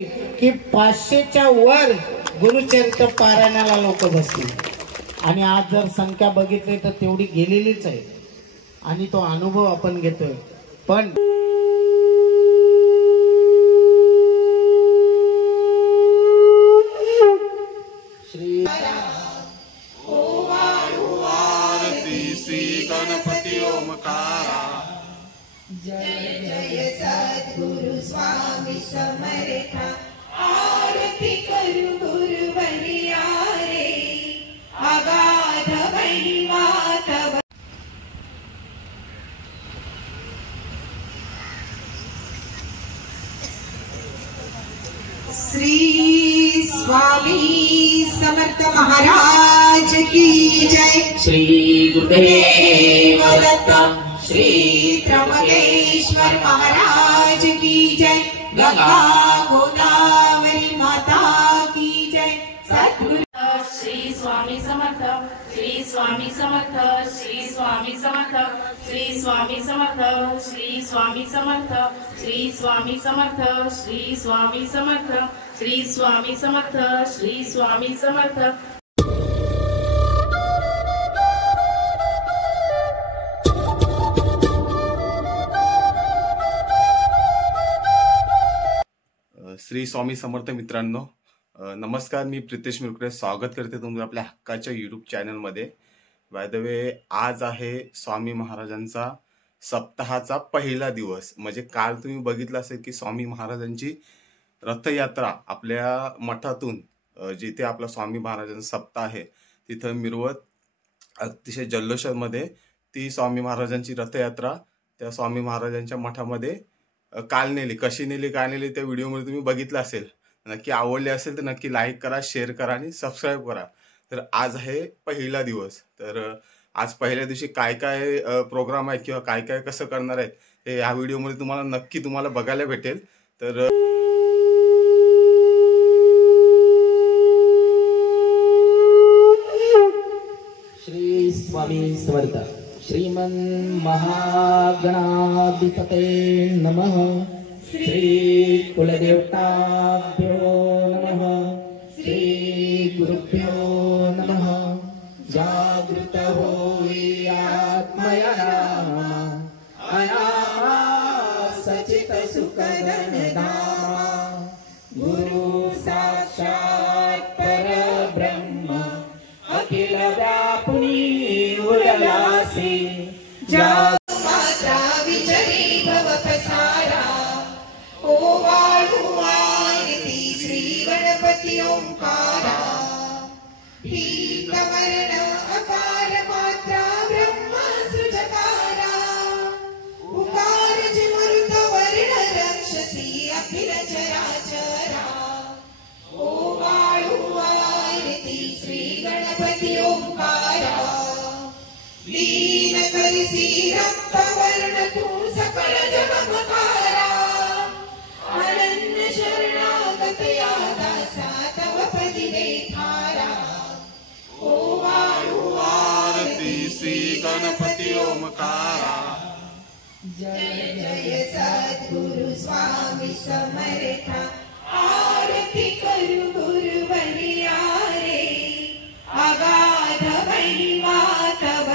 की 500च्या वर गुरुचरित्र पारायणाला लोक बसले आणि आज जर संख्या बघितली तर तेवढी गेलेलीच आहे आणि तो अनुभव आपण घेतोय. पण श्री गणपती ओमकारा. जय जय सद्गुरु स्वामी समर्था. आरती करू गुरुवरिया रे, अगाध महिमा तव. श्री स्वामी समर्थ महाराज की जय. श्री गुरुदेव दत्त. श्री त्र्यंबकेश्वर महाराज की जय. गंगा गोदावरी माता की जय. सद्गुरु श्री स्वामी समर्थ. श्री स्वामी समर्थ. श्री स्वामी समर्थ. श्री स्वामी समर्थ. श्री स्वामी समर्थ. श्री स्वामी समर्थ. श्री स्वामी समर्थ. श्री स्वामी समर्थ. श्री स्वामी समर्थ. श्री स्वामी समर्थ मित्रांनो, नमस्कार. मी प्रितेश मिरकुटे स्वागत करते तुमचं आपल्या हक्काच्या यूट्यूब चॅनलमध्ये. बाय द वे, आज आहे स्वामी महाराजांचा सप्ताहाचा पहिला दिवस. म्हणजे काल तुम्ही बघितलं असेल की स्वामी महाराजांची रथयात्रा आपल्या मठातून जिथे आपला स्वामी महाराजांचा सप्ताह आहे तिथं मिरवत अतिशय जल्लोषामध्ये ती स्वामी महाराजांची रथयात्रा त्या स्वामी महाराजांच्या मठामध्ये काल नेली. कशी नेली, काय नेली, त्या व्हिडिओमध्ये तुम्ही बघितलं असेल. नक्की आवडले असेल तर नक्की लाईक करा, शेअर करा आणि सबस्क्राईब करा. तर आज आहे पहिला दिवस. तर आज पहिल्या दिवशी काय काय प्रोग्राम आहे किंवा काय काय कसं करणार आहेत हे या व्हिडिओमध्ये तुम्हाला बघायला भेटेल. तर श्री स्वामी समर्थ. श्रीमन महागणाधिपते नमः. श्री कुलदेवताभ्यो नमः. श्री गुरुभ्यो नमः. जागृत होई आत्मया अनामा सचित सुखदन धामा. गुरु साक्षात परब्रह्म अखिल व्यापुनी उडलासी. मात्रा विजयी भव पसारा. ओवाळू आरती श्री गणपती ओंकारा. वर्ण अकार मात्रा ब्रह्म सृजकारा. उकार जिमृत वर्ण रक्षसी अखिल चराचरा. ओवाळू आरती श्री गणपती ओंकारा. लीन करिसी रक्त वर्ण तू सकळ जगमकारा. अनन्य शरणागत या दासा तव पदी देखारा. ओवाळू आरती श्री गणपती ओमकारा. जय जय सद्गुरु स्वामी समर्था. आरती करू गुरुवरिया रे, अगाध महिमा तव.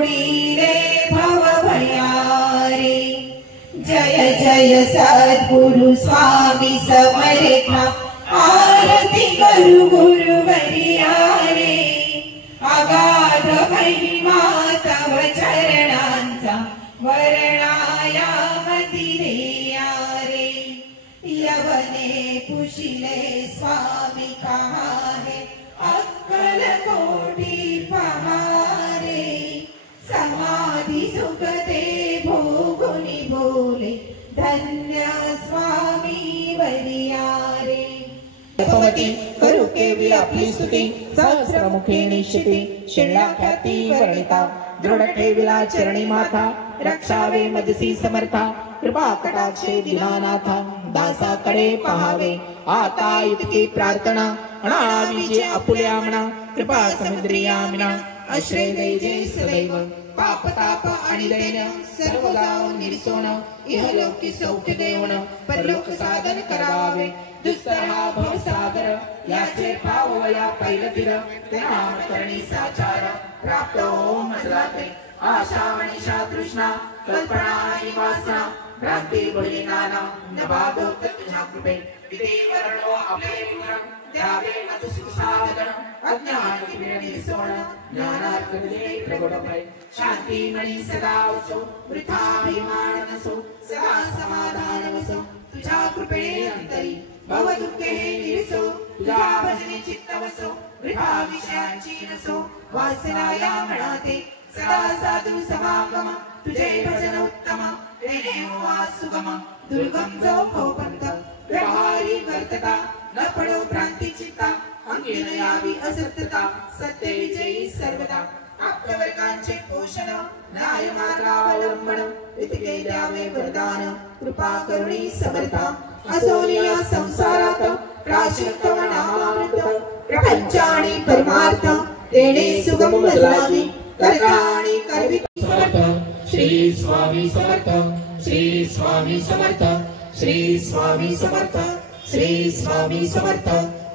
रे भव भयारे. जय जय सद्गुरु स्वामी समर्था. आरती करू गुरुवरिया रे, अगाध महिमा तव. चरणांचा वर्णाया मदिरेया रे. यवने पुशिले स्वामी कहा है, अक्कल कोटी पहारे. समाधि सुख ते भोगुनी बोले, धन्य स्वामी वरिया रे. करू केवी आपली स्तुती. सहस्रमुखे निश्चिती. शिळ्याख्याती वर्णिता. दृढ ठेविला चरणी माथा. रक्षावे मजसी समर्था. कृपा कटाक्षे दीनानाथा. दासाकडे पहावे आता इतकी प्रार्थना. अनाविजे आपुल्या म्हणा. कृपा समुद्री आमिना. आश्रय दैजे सदैव. पाप ताप आणि दैन्य सर्व गाव निरसोण. इहलोकी सौख्य देवण. परलोक साधन करावे. दुस्तर हा भवसागर याचे पावया पैलतीर नाम करणी साचार प्राप्त हो मजलाते आशा मनीषा तृष्णा कल्पना आणि वासना भ्रांती बळी नाना नभागो तुझ्या कृपे किती वर्णो आपले गुण द्यावे मज सुख साधन अज्ञान विरणी सोण ज्ञानार्थ दिले प्रगटमय शांती मणी सदा वसो वृथाभिमान नसो सदा समाधान वसो तुझ्या कृपेने अंतरी भव दुःखे निरसो तुझ्या भजनी चित्त वसो वृथा विषयांची नसो वासना या मनाते सदा साधू समागम तुझे भजन उत्तम तेने हुआ सुगम दुर्गम जो हो पंथ व्यवहारी वर्तता न पडो भ्रांती चित्ता अंगी न यावी असत्यता सत्य विजयी सर्वदा आप्तवर्गांचे पोषण न्याय मार्गावलंबन वितके द्यावे वरदान कृपा करुणी समर्था असोनिया संसारात प्राश्चित्तम नामामृत प्रपंच आणि परमार्थ तेने सुगम मजलावी कर्ता आणि कर्वित समर्थ श्री स्वामी समर्थ श्री स्वामी समर्थ श्री स्वामी समर्थ श्री स्वामी समर्थ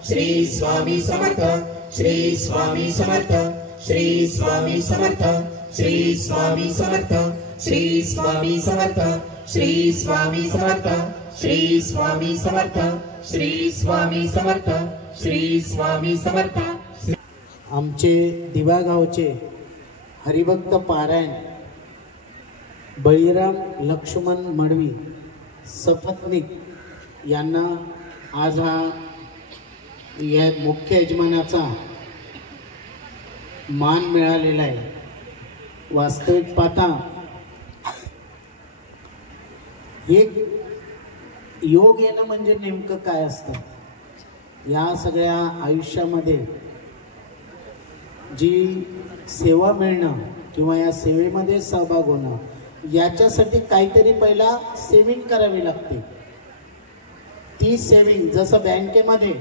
श्री स्वामी समर्थ श्री स्वामी समर्थ श्री स्वामी समर्थ श्री स्वामी समर्थ श्री स्वामी समर्थ श्री स्वामी समर्थ श्री स्वामी समर्थ श्री स्वामी समर्थ श्री स्वामी समर्थ आमचे दिवा गावचे हरिभक्त पारायण बळीराम लक्ष्मण मडवी सपत्नीक यांना आज हा या मुख्य यजमानाचा मान मिळालेला आहे. वास्तविक पाहता एक योग येणं म्हणजे नेमकं काय असतं. या सगळ्या आयुष्यामध्ये जी सेवा मिळणं किंवा या सेवेमध्ये सहभाग होणं याच्यासाठी काहीतरी पहिला सेविंग करावी लागते. ती सेविंग जसं बँकेमध्ये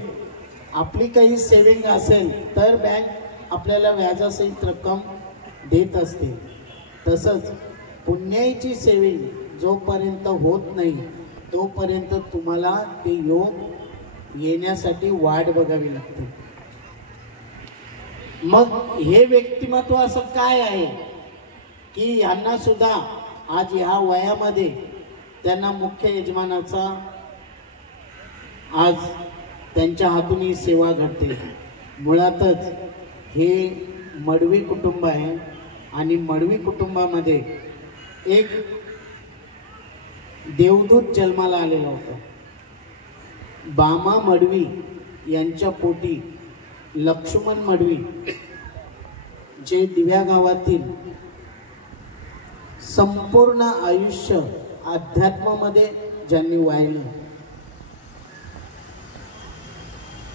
आपली काही सेविंग असेल तर बँक आपल्याला व्याजासहित रक्कम देत असते, तसंच पुण्याची सेविंग जोपर्यंत होत नाही तोपर्यंत तुम्हाला ते योग येण्यासाठी वाट बघावी लागते. मग हे व्यक्तिमत्व असं काय आहे की यांना सुद्धा आज ह्या वयामध्ये त्यांना मुख्य यजमानाचा आज त्यांच्या हातून ही सेवा घडते. मुळातच हे मडवी कुटुंब आहे आणि मडवी कुटुंबामध्ये एक देवदूत जन्माला आलेला होता. बामा मडवी यांच्या पोटी लक्ष्मण मडवी जे दिव्या गावातील संपूर्ण आयुष्य अध्यात्मामध्ये ज्यांनी वाहिलं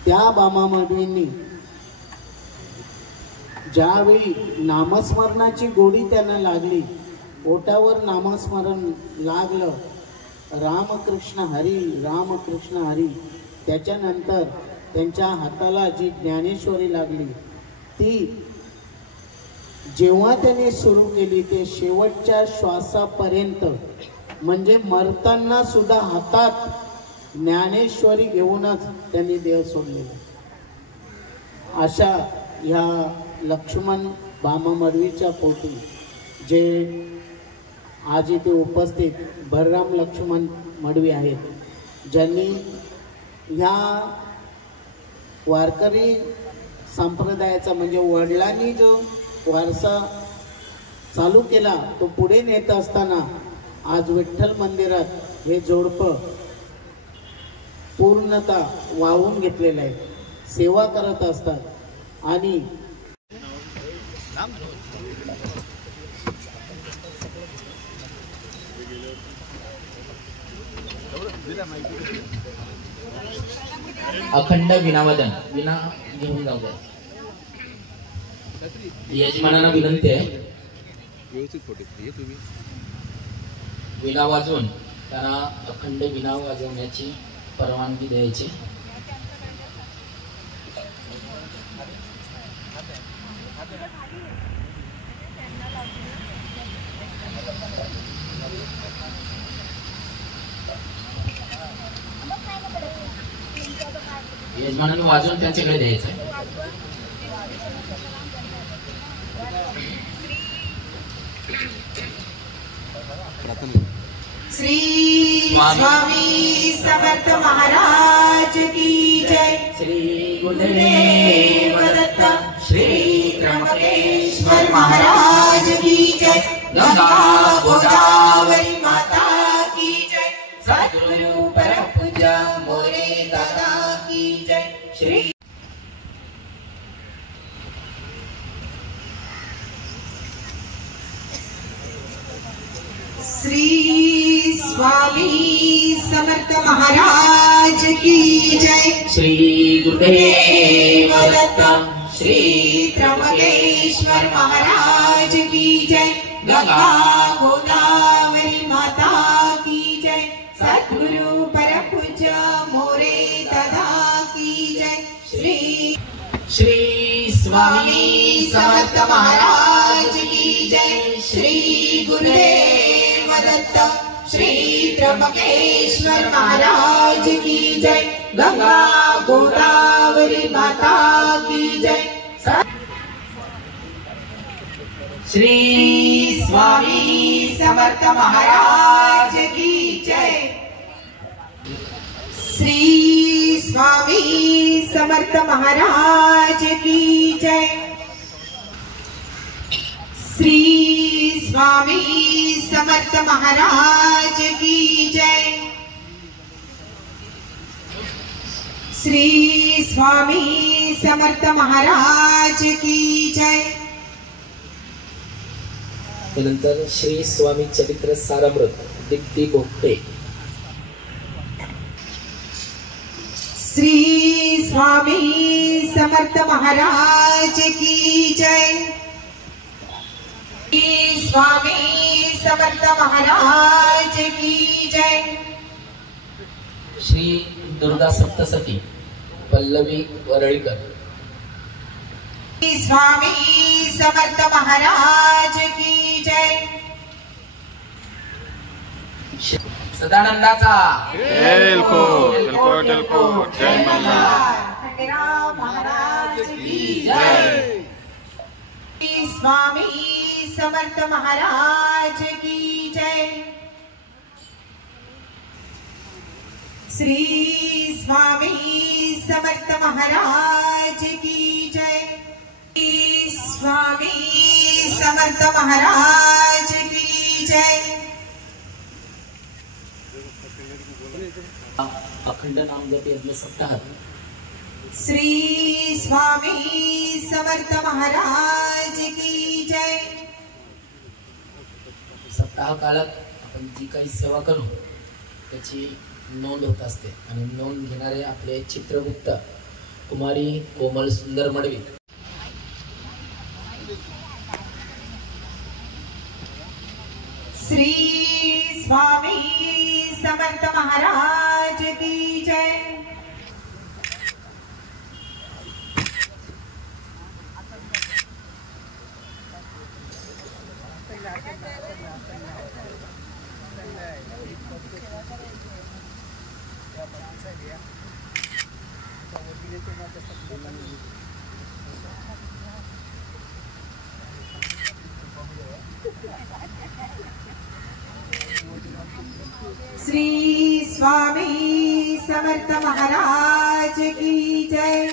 त्या बामा मडवींनी ज्यावेळी नामस्मरणाची गोडी त्यांना लागली, ओटावर नामस्मरण लागलं रामकृष्ण हरी रामकृष्ण हरी, त्याच्यानंतर त्यांच्या हाताला जी ज्ञानेश्वरी लागली ती जेव्हा त्यांनी सुरू केली ते शेवटच्या श्वासापर्यंत म्हणजे मरताना सुद्धा हातात ज्ञानेश्वरी घेऊनच त्यांनी देह सोडलेला. अशा ह्या लक्ष्मण बामा मडवीच्या पोटी जे आज इथे उपस्थित बलराम लक्ष्मण मडवी आहेत, ज्यांनी ह्या वारकरी संप्रदायाचा म्हणजे वडिलांनी जो वारसा चालू केला तो पुढे नेत असताना आज विठ्ठल मंदिरात हे जोडपं पूर्णतः वाहून घेतलेलं आहे, सेवा करत असतात. आणि अखंड विनावादन विना घेऊन जाऊ द्या. यजमानांना विनंती आहे विना वाजवून त्यांना अखंड विना वाजवण्याची परवानगी द्यायची. यजमानाने वाजवून त्यांच्याकडे द्यायचं. श्री स्वामी समर्थ महाराज की जय. श्री गुरुदेव दत्त श्री त्र्यंबकेश्वर महाराज की जय. गंगा गोदावरी माता की जय. सद्गुरु परम पूज्य मोरे दादा की जय. श्री श्री स्वामी समर्थ महाराज की जय. श्री गुरुदेव दत्त श्री त्र्यंबकेश्वर महाराज की जय. गंगा गोदावरी माता की जय. सद्गुरु परम पूज्य मोरे दादा की जय. श्री स्वामी समर्थ महाराज की जय. श्री गुरुदेव दत्त श्री त्र्यंबकेश्वर महाराज की जय. गंगा गोदावरी माता की जय. श्री स्वामी समर्थ महाराज की जय. श्री स्वामी समर्थ महाराज की जय. श्री स्वामी समर्थ महाराज की जय. श्री स्वामी समर्थ महाराज की जय. त्यानंतर श्री स्वामी चरित्र सारामृत दिग्दी गोपटे. श्री स्वामी समर्थ महाराज की जय. श्री स्वामी समर्थ महाराज की जय. श्री दुर्गा सप्तसती पल्लवी वरळीकर. श्री स्वामी समर्थ महाराज की जय. सदानंदाचा जय मल्हार. खंडेराव महाराज की जय. श्री स्वामी समर्थ महाराज की जय. श्री स्वामी समर्थ महाराज की जय. श्री स्वामी समर्थ महाराज की जय. अखंड नामजपी यज्ञ सप्ताह. श्री स्वामी समर्थ महाराज की जय. सप्ताह काळात आपण जी काही सेवा करू त्याची नोंद होत असते आणि नोंद घेणारे आपले चित्रगुप्त कुमारी कोमल सुंदर मडवी. श्री स्वामी समर्थ महाराज की जय. श्री स्वामी समर्थ महाराज की जय.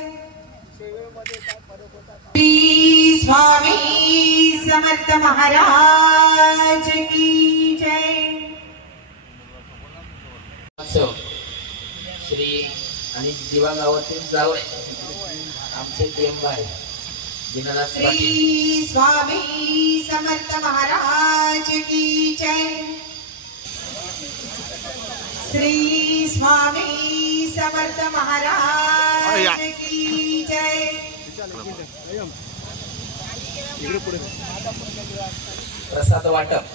श्री स्वामी समर्थ महाराज की जय. श्री आणि दिवा गावातील जावळे आमचे प्रेमबाई दीनानाथ पाटील. श्री स्वामी समर्थ महाराज की जय. श्री स्वामी समर्थ महाराज की जय. प्रसाद वाटप.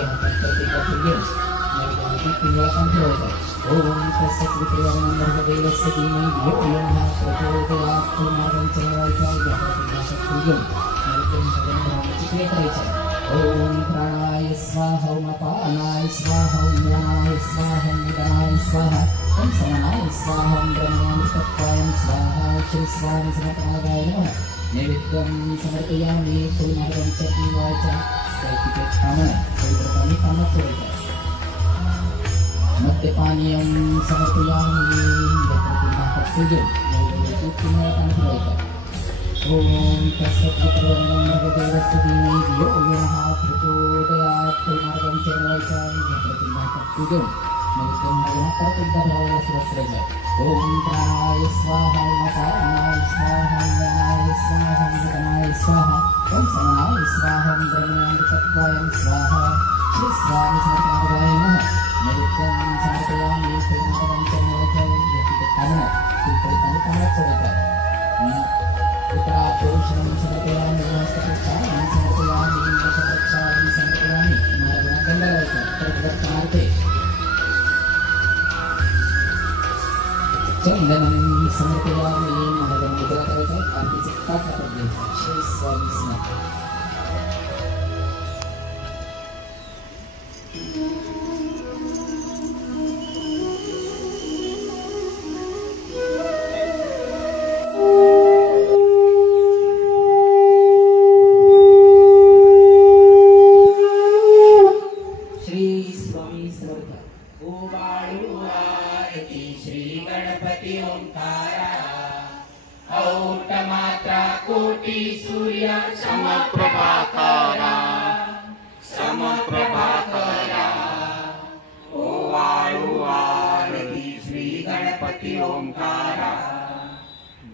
असे हातात प्रत्येकातून घेऊन नैवेद्यामध्ये 3 वेळा पाणी ठेवायचं आहे. ओम तत्सत् वित्रयावनंदर्भदेवस्य धीमहि धियो यो नः प्रचोदयात् मार्गं चलवायचा आहे. शक्ती घेऊन नैवेद्य भगवानाची क्रिया करायची आहे. ओम प्राणाय स्वाहा ओम अपानाय स्वाहा ओम व्यानाय स्वाहा ओम निधानाय स्वाहा ओम समानाय स्वाहा ओम ब्रह्मामृतत्वाय स्वाहा. श्री स्वामी समर्थनाय नमः. नैवेद्यं समर्पयामि. फुलमार्गं च दिवायचा दैतिके कामना पवित्रपाणी कामात ठेवायचं आहे. मद्यपानीयं समर्पयामि. पूजन नैवेद्याची 3 वेळा पाणी ठेवायचं आहे. ओम तत्सत् वित्रयावनंदर्भदेवस्य धीमहि धियो यो नः प्रचोदयात् मार्गं चलवायचा आहे. पूजन नैवेद्यं भगवानाला परत एकदा ठेवायला सुरुवात करायची आहे. ओम प्राणाय स्वाहा ओम अपानाय स्वाहा ओम व्यानाय स्वाहा ओम निधानाय स्वाहा ओम समानाय स्वाहा ओम ब्रह्मामृतत्वाय स्वाहा. श्री स्वामी समर्थनाय नमः. नैवेद्यं समर्पयामि. फुलमार्गं च दिवायचा आहे. दैतिके कामना पवित्रपाणी कामात ठेवायचं आहे. उत्तराभूषणं समर्पयामि. हस्तप्रक्षालनं समर्पयामि. मुखप्रक्षालनं समर्पयामि. महाराजांना दंड लावायचा प्रतिदर्शनार्थे. चंदनं समर्पयामि. महाराजांना मुद्रा करायचा आहे. आरतीचे पाच हातात घ्यायचे. श्री स्वामी समर्थ. समप्रभाकारा समप्रभाकारा. ओ वाळू आरती श्री गणपती ओंकारा.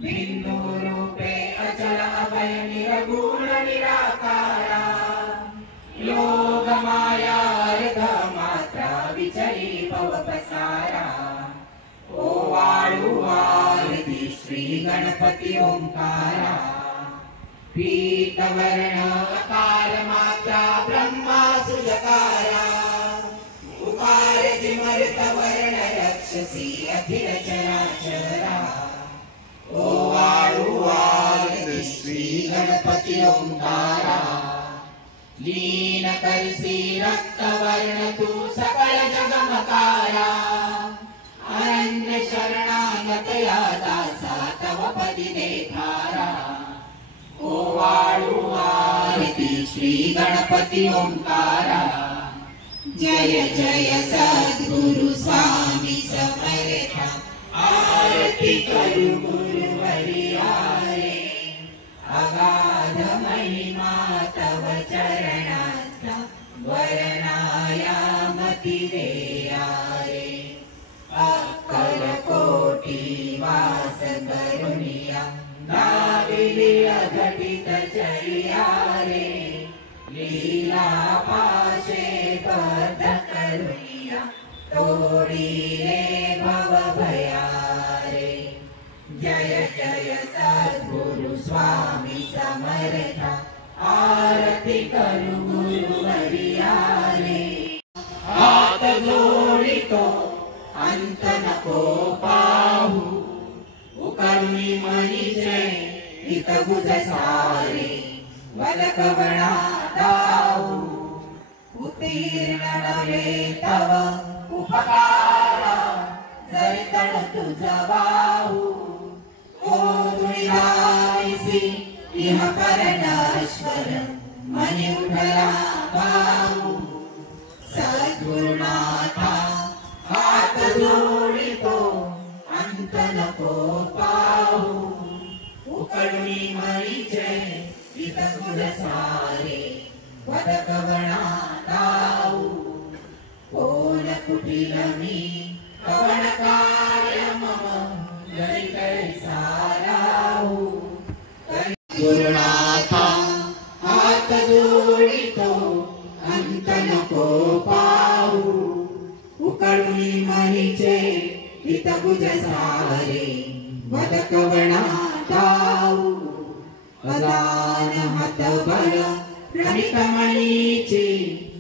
बिंदू रूपे अचल अभय निरगुण निराकारा. योग माया अर्ध मात्रा विचरी भव पसारा. ओ वाळू आरती श्री गणपती ओंकारा. पीतवर्ण अकार मात्रा ब्रह्मा सुजकारा. उकार जिमर्त वर्ण रक्षसी अखिल चराचरा. ओ वाळू आरती श्री गणपती ओंकारा. लीन करसी रक्तवर्ण तू सकळ जगमकारा. अनन्य शरणागत या दासा तव पदी देखारा. ओ वाळू आरती श्री गणपती ओंकारा. जय जय सद्गुरु स्वामी समर्थ. आरती करू गुरुवर्या रे. अगाध महिमा तव चरणाचा वर्णायामती देया रे. अक्कल कोटी वास करुणिया दाविली अघटित चर्या रे. लीला पाशे बद्ध करुणिया तोडी रे भव भया रे. जय जय सद्गुरु स्वामी समर्थ. आरती करू गुरुवर्या रे. हात जोडितो अंत नको पाहू. उकळुनी मनीचे हित बुध सारे. वलकवणा दाऊ उत्तीर्ण नवे तव उपकारा. जरी तण तुझ वाहू. ओ दुर्यासी इह परमेश्वर मनी उठला पाहू. सद्गुरुनाथा हात जोडितो अंत नको पाहू. उकळुनी मळीचे हित गुण सारे. वदकवणा दाऊ कोण कुटील मी. कवण कार्य मम जरी कैसाराहू. गुरुनाथा हात जोडितो अंत नको पाहू. उकळुनी मळीचे हित गुज सारे. वदकवणा दाऊ अदान हात बळ. प्रणित मणीची